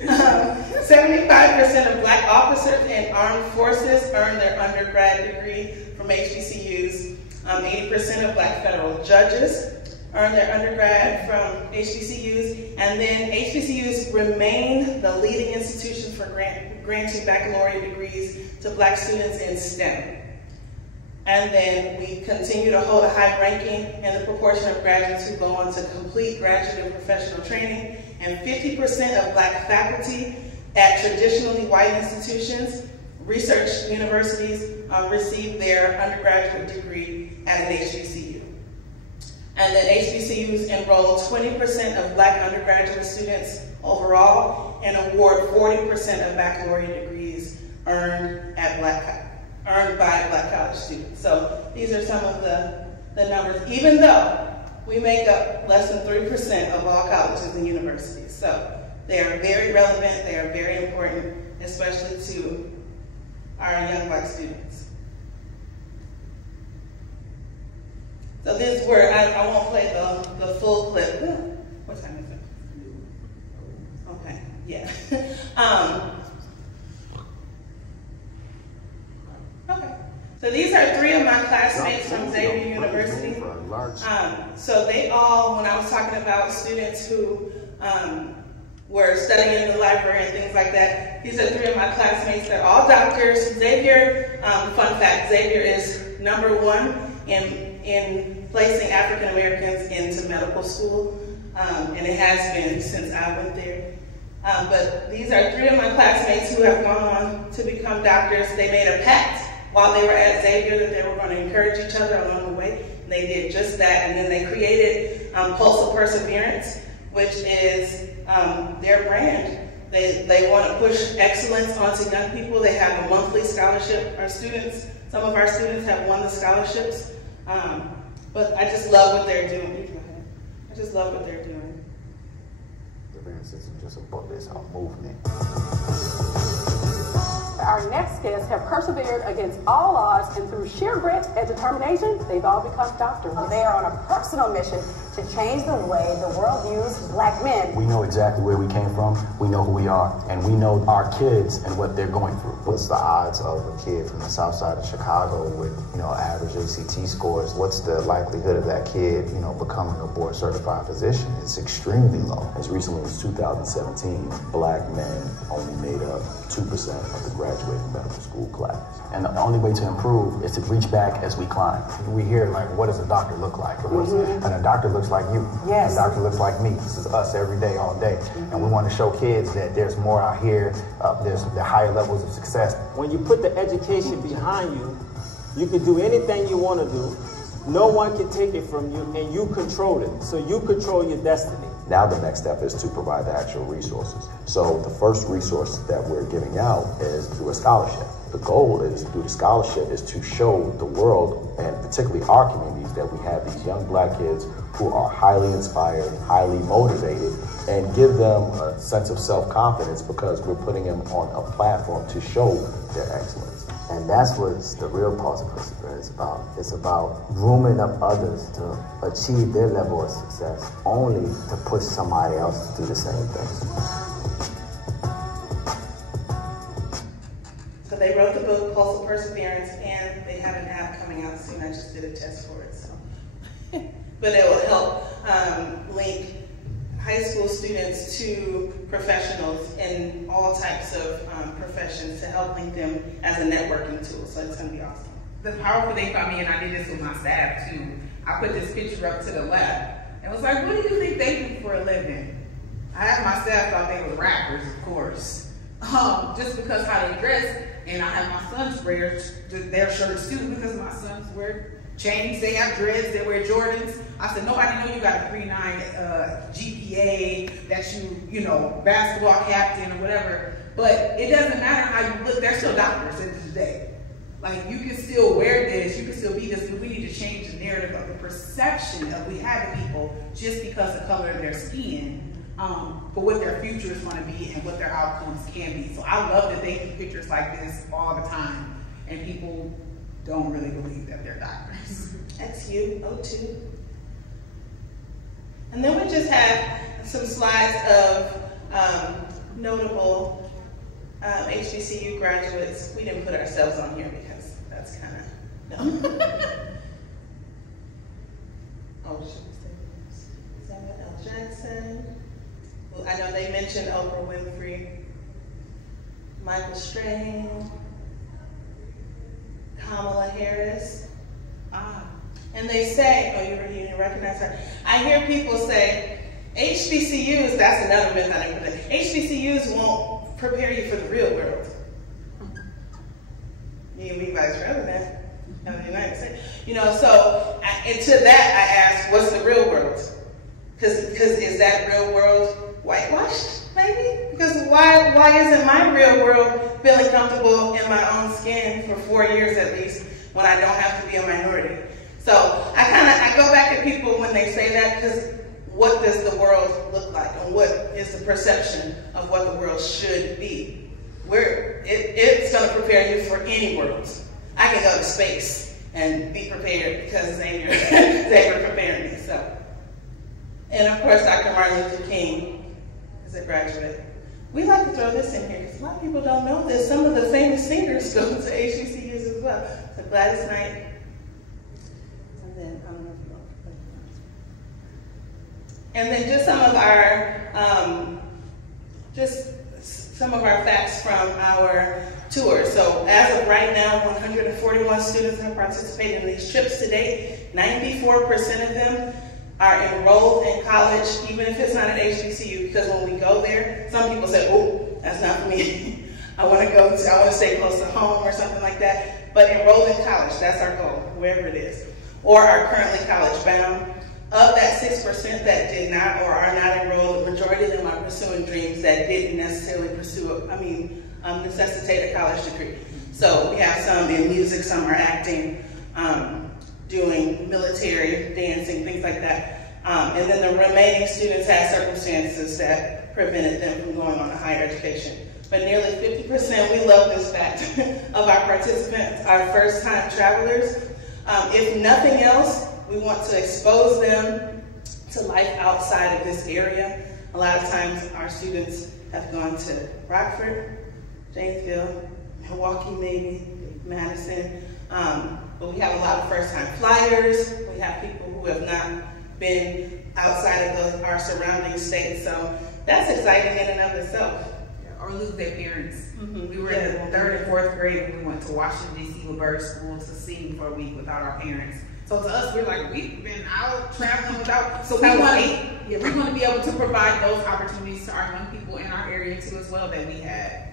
75% of Black officers in armed forces earned their undergrad degree from HBCUs. 80% of Black federal judges earned their undergrad from HBCUs. And then HBCUs remain the leading institution for granting baccalaureate degrees to Black students in STEM. And then we continue to hold a high ranking in the proportion of graduates who go on to complete graduate and professional training. And 50% of Black faculty at traditionally white institutions, research universities, receive their undergraduate degree at an HBCU. And then HBCUs enroll 20% of Black undergraduate students overall and award 40% of baccalaureate degrees earned by Black college students. So these are some of the numbers, even though we make up less than 3% of all colleges and universities. So they are very relevant, they are very important, especially to our young Black students. So this is where I won't play the full clip. What time is it? Okay, yeah. Okay. So these are three of my classmates from Xavier University. So they all, when I was talking about students who were studying in the library and things like that, these are three of my classmates. They're all doctors. Xavier, fun fact, Xavier is #1 in placing African Americans into medical school, and it has been since I went there. But these are three of my classmates who have gone on to become doctors. They made a pact while they were at Xavier that they were going to encourage each other along the way. And they did just that, and then they created Pulse of Perseverance, which is their brand. They want to push excellence onto young people. They have a monthly scholarship. Some of our students have won the scholarships. But I just love what they're doing. I just love what they're doing. Perseverance isn't just a book, it's a movement. Our next guests have persevered against all odds, and through sheer grit and determination, they've all become doctors. They are on a personal mission to change the way the world views Black men. We know exactly where we came from, we know who we are, and we know our kids and what they're going through. What's the odds of a kid from the south side of Chicago with, average ACT scores? What's the likelihood of that kid, becoming a board certified physician? It's extremely low. As recently as 2017, Black men only made up 2% of the graduating medical school class. And the only way to improve is to reach back as we climb. We hear, what does a doctor look like? And a doctor looks like you. Yes. A doctor looks like me. This is us every day, all day. And we want to show kids that there's more out here. There's the higher levels of success. When you put the education behind you, you can do anything you want to do. No one can take it from you, and you control it. So you control your destiny. Now the next step is to provide the actual resources. So the first resource that we're giving out is through a scholarship. The goal is, through the scholarship, is to show the world, and particularly our communities, that we have these young Black kids who are highly inspired, highly motivated, and give them a sense of self-confidence because we're putting them on a platform to show their excellence. And that's what the real Pulse of Perseverance is about. It's about grooming up others to achieve their level of success, only to push somebody else to do the same thing. So they wrote the book, Pulse of Perseverance, and they have an app coming out soon. I just did a test for it, so. But it will help link high school students to professionals in all types of professions to help link them as a networking tool. So it's going to be awesome. The powerful thing about me, and I did this with my staff too, I put this picture up to the left and was like, what do you think they do for a living? I have my staff thought they were rappers, of course, just because how they dress. And I have my sons wear their shirts too because my sons wear chains, they have dreads, they wear Jordans. I said, nobody knew you got a 3.9 GPA, that you basketball captain or whatever. But it doesn't matter how you look, they're still doctors at the end of the day. Like, you can still wear this, you can still be this, but we need to change the narrative of the perception that we have of people just because of the color of their skin, but what their future is going to be and what their outcomes can be. So I love that they do pictures like this all the time, and people don't really believe that they're doctors. That's you, O2. And then we just have some slides of notable HBCU graduates. We didn't put ourselves on here because that's kind of, no. Oh, should we say this? Samuel L. Jackson. Well, I know they mentioned Oprah Winfrey, Michael Strain, Kamala Harris. And they say, oh, you didn't recognize her. I hear people say, HBCUs, that's another myth I didn't put in. HBCUs won't prepare you for the real world. You can be vice president of the United States. You know, so and to that I ask, what's the real world? Because is that real world whitewashed, maybe? Because why isn't my real world feeling comfortable in my own skin for 4 years at least when I don't have to be a minority? So I go back at people when they say that, because what does the world look like, and what is the perception of what the world should be? It's going to prepare you for any world. I can go to space and be prepared because Xavier prepared me. So, and of course, Dr. Martin Luther King is a graduate. We like to throw this in here because a lot of people don't know this. Some of the famous singers go to HBCUs as well. So Gladys Knight. And then, I don't know if you want to. And then just some of our facts from our tour. So as of right now, 141 students have participated in these trips to date. 94% of them are enrolled in college, even if it's not an HBCU, because when we go there, some people say, oh, that's not for me. I want to stay close to home or something like that. But enrolled in college, that's our goal, wherever it is. Or are currently college bound. Of that 6% that did not or are not enrolled, the majority of them are pursuing dreams that didn't necessarily necessitate a college degree. So we have some in music, some are acting, doing military, dancing, things like that. And then the remaining students had circumstances that prevented them from going on to higher education. But nearly 50%, we love this fact, of our participants are first-time travelers. If nothing else, we want to expose them to life outside of this area. A lot of times our students have gone to Rockford, Janesville, Milwaukee maybe, Madison. But we have a lot of first-time flyers. We have people who have not been outside of our surrounding states. So that's exciting in and of itself. Or lose their parents. We were in the 3rd and 4th grade and we went to Washington, D.C. with Bird School to sing for a week without our parents. So to us, we're like, we've been out traveling without, so we want to be able to provide those opportunities to our young people in our area too as well that we had.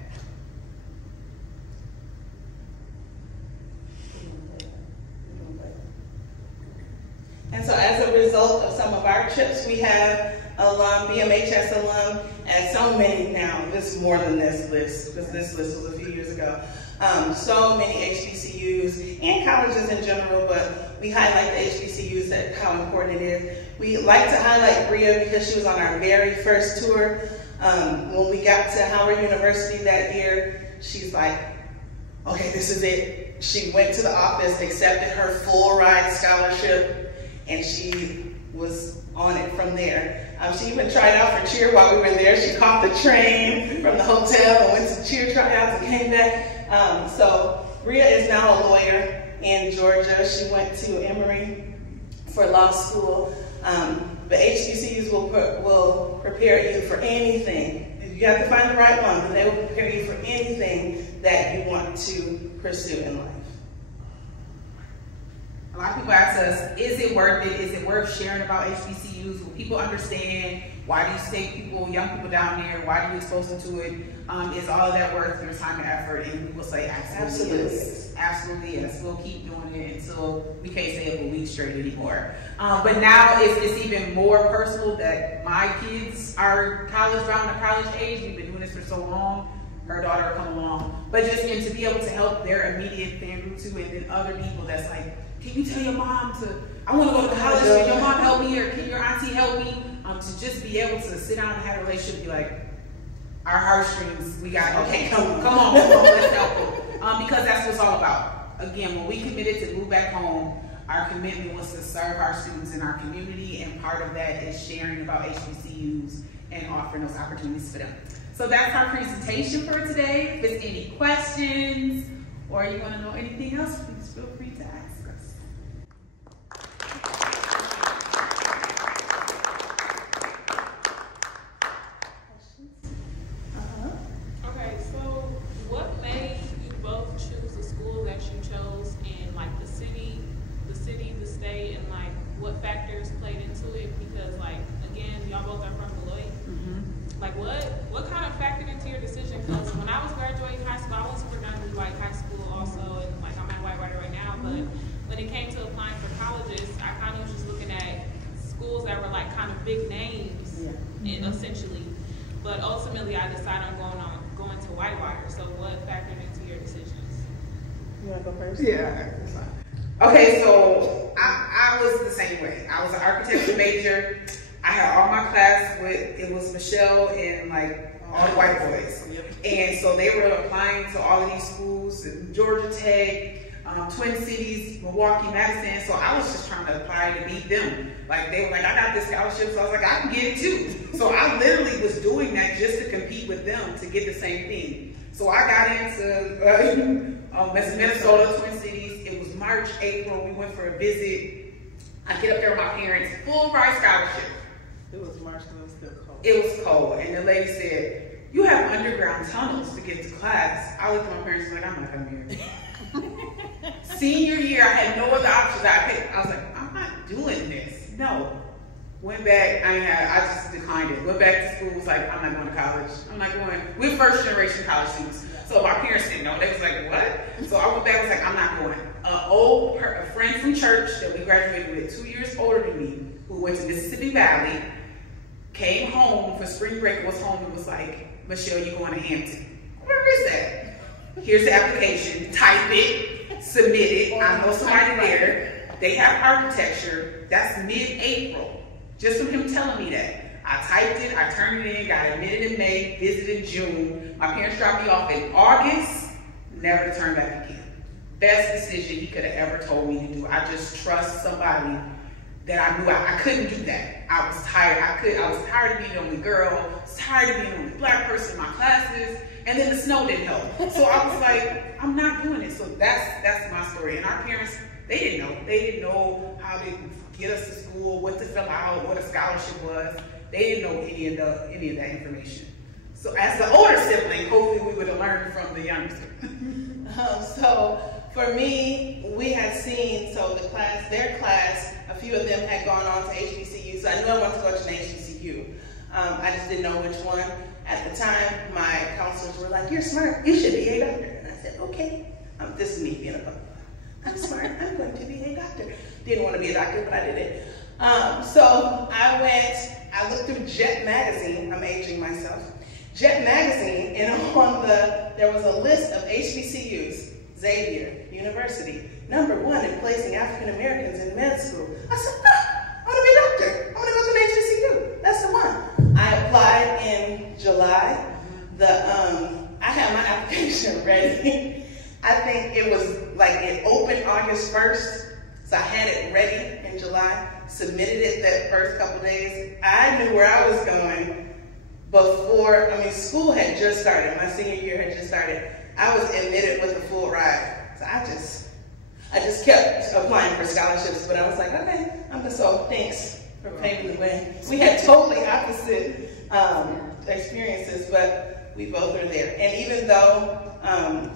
And so as a result of some of our trips, we have alum, BMHS alum, and so many now, this is more than this list, because this list was a few years ago. So many HBCUs and colleges in general, but we highlight the HBCUs, that how important it is. We like to highlight Bria because she was on our very first tour. When we got to Howard University that year, she's like, okay, this is it. She went to the office, accepted her full ride scholarship, and she was on it from there. She even tried out for cheer while we were there. She caught the train from the hotel and went to cheer tryouts and came back. So Bria is now a lawyer in Georgia. She went to Emory for law school. But HBCUs will prepare you for anything. You have to find the right one, but they will prepare you for anything that you want to pursue in life. A lot of people ask us, is it worth it? Is it worth sharing about HBCUs? Will people understand? Why do you take people, young people down there? Why do you expose them to it? Is all of that worth your time and effort? And we will say absolutely yes. Absolutely yes. We'll keep doing it until we can't say it for weeks straight anymore. But now it's even more personal that my kids are college bound or college age. We've been doing this for so long. her daughter will come along. But just and to be able to help their immediate fan group too, and then other people that's like, can you tell your mom I want to go to college, can your mom help me, or can your auntie help me? To just be able to sit down and have a relationship and be like, our heartstrings, we got, okay, come on, let's help them. Because that's what it's all about. Again, when we committed to move back home, our commitment was to serve our students in our community, and part of that is sharing about HBCUs and offering those opportunities for them. So that's our presentation for today. If there's any questions or you want to know anything else, please feel free to ask us. Okay, so what made you both choose the school that you chose, and like the city, the state, and like what factors played into it? Because like, again, y'all both are from Beloit. Like what kind of factored into your decision? Because when I was graduating high school, I went to predominantly white high school also, and like I'm at Whitewater right now, but when it came to applying for colleges, I kind of was just looking at schools that were like kind of big names, essentially. But ultimately, I decided on going to Whitewater. So what factored into your decisions? You want to go first? Yeah. Okay, so I was the same way. I was an architecture major. I had all my class with, it was Michelle and like all the white boys. And so they were applying to all of these schools, Georgia Tech, Twin Cities, Milwaukee, Madison. So I was just trying to apply to beat them. Like they were like, I got this scholarship, so I was like, I can get it too. So I literally was doing that just to compete with them to get the same thing. So I got into Minnesota, Twin Cities. It was March, April. We went for a visit. I get up there with my parents, full ride scholarship. It was March because it was still cold. It was cold, and the lady said, you have underground tunnels to get to class. I looked at my parents and was like, I'm not coming here. Senior year, I had no other options. I was like, I'm not doing this. No. Went back, I just declined it. Went back to school, was like, I'm not going to college. I'm not going. We're first generation college students. So my parents didn't know. They was like, what? So I went back and was like, I'm not going. A friend from church that we graduated with, 2 years older than me, who went to Mississippi Valley, came home for spring break, was home and was like, Michelle, you going to Hampton. Where is that? Here's the application. Type it, submit it. I know somebody there. They have architecture. That's mid-April. Just from him telling me that. I typed it, I turned it in, got admitted in May, visited in June. My parents dropped me off in August, never to turn back again. Best decision he could have ever told me to do. I just trust somebody that I knew I couldn't do that. I was tired. I was tired of being the only girl. I was tired of being the only black person in my classes. And then the snow didn't help. So I was like, I'm not doing it. So that's my story. And our parents, they didn't know. They didn't know how to get us to school, what to fill out, what a scholarship was. They didn't know any of that information. So as the older sibling, hopefully we would have learned from the younger sibling. So for me, we had seen, their class, a few of them had gone on to HBCU, so I knew I wanted to go to an HBCU. I just didn't know which one. At the time, my counselors were like, you're smart, you should be a doctor. And I said, okay. This is me being a doctor. I'm smart, I'm going to be a doctor. Didn't want to be a doctor, but I did it. So I looked through Jet Magazine, I'm aging myself. Jet Magazine, and there was a list of HBCUs, Xavier University, #1 in placing African Americans in med school. I said, I want to be a doctor. I want to go to an HBCU. That's the one. I applied in July. I had my application ready. I think it was like it opened August 1st, so I had it ready in July, submitted it that first couple days. I knew where I was going before, school had just started. My senior year had just started. I was admitted with a full ride. So I just kept applying for scholarships, but I was like, okay, so thanks for paving the way. We had totally opposite experiences, but we both are there. And even though,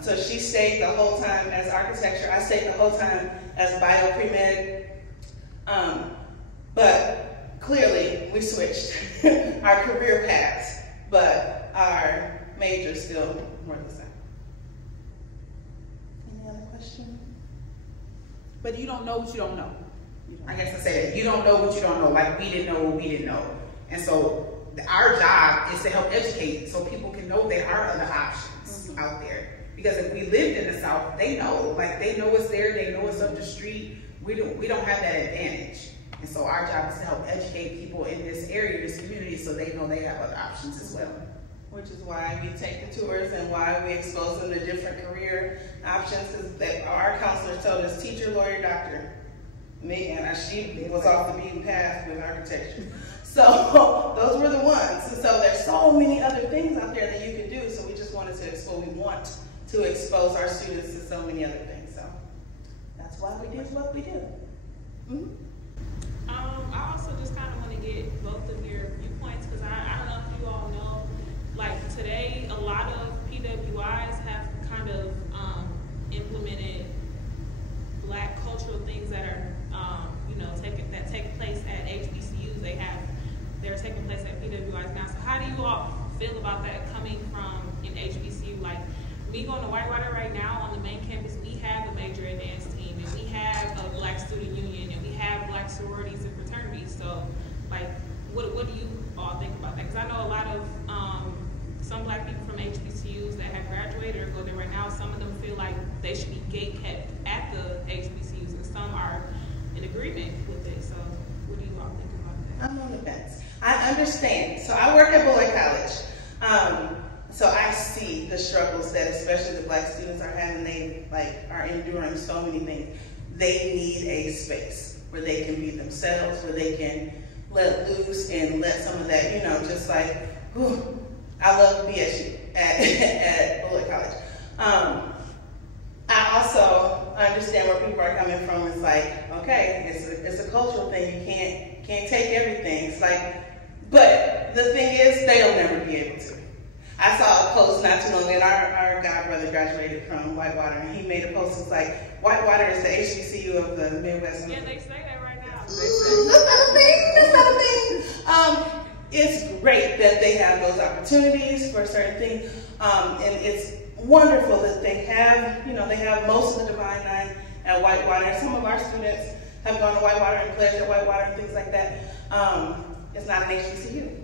so she stayed the whole time as architecture, I stayed the whole time as bio pre-med, but clearly we switched our career paths, but our majors still were the same. Any other question? But you don't know what you don't know. I guess I say that. You don't know what you don't know. Like we didn't know what we didn't know. And so our job is to help educate so people can know there are other options. options out there. Because if we lived in the South, they know what's there, they know what's up the street. We don't have that advantage. And so our job is to help educate people in this area, this community, so they know they have other options as well. Which is why we take the tours and why we expose them to different career options, because our counselors told us teacher, lawyer, doctor. Me, and she was off the beaten path with architecture. So those were the ones. And so there's so many other things out there that you can do, so we just wanted to expose, we want to expose our students to so many other things. So that's why we do what we do. Mm-hmm. I also just kind of want to get both of your viewpoints, because I don't know if you all know, like today, a lot of PWIs have kind of implemented Black cultural things that are, that take place at HBCUs. They're taking place at PWIs now. So how do you all feel about that coming from an HBCU? Like me going to Whitewater right now on the main campus, we have a major in dance team, and we have a Black student union, and we have Black sororities and fraternities. So like, what do you all think about that? Because I know a lot of some Black people from HBCUs that have graduated or go there right now, some of them feel like they should be gatekept at the HBCUs, and some are in agreement with it. So what do you all think about that? I'm on the fence. I understand. So I work at Bullock College. So I see the struggles that especially the Black students are having. They are enduring so many things. They need a space where they can be themselves, where they can let loose and let some of that, just like, whew, I love BSU at Bullock College. I also understand where people are coming from. It's like, okay, it's a cultural thing. You can't take everything. It's like, but the thing is, they'll never be able to. I saw a post not too long ago. Our godbrother graduated from Whitewater, and he made a post. It's like, Whitewater is the HBCU of the Midwest. Yeah, they say that right now. That's not a thing. That's not a thing. It's great that they have those opportunities for a certain thing, and it's wonderful that they have, they have most of the Divine Nine at Whitewater. Some of our students have gone to Whitewater and pledged at Whitewater and things like that. It's not an HBCU.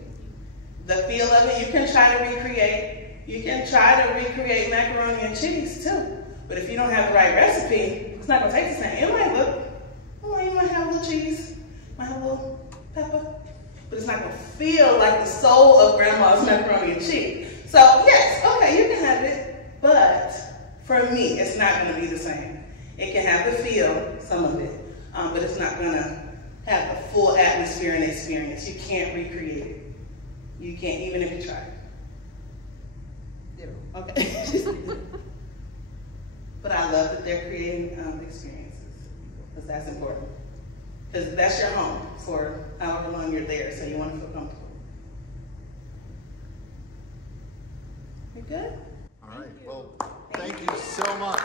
The feel of it, you can try to recreate. You can try to recreate macaroni and cheese too. But if you don't have the right recipe, it's not gonna taste the same. It might look, you might have a little cheese, might have a little pepper, but it's not gonna feel like the soul of grandma's macaroni and cheese. So yes, okay, you can have it, but for me, it's not gonna be the same. It can have the feel, some of it, but it's not gonna have the full atmosphere and experience. You can't recreate it. You can't, even if you try. Okay. But I love that they're creating experiences, because that's important. Because that's your home for however long you're there, so you want to feel comfortable. You good? All right. Well, thank you so much.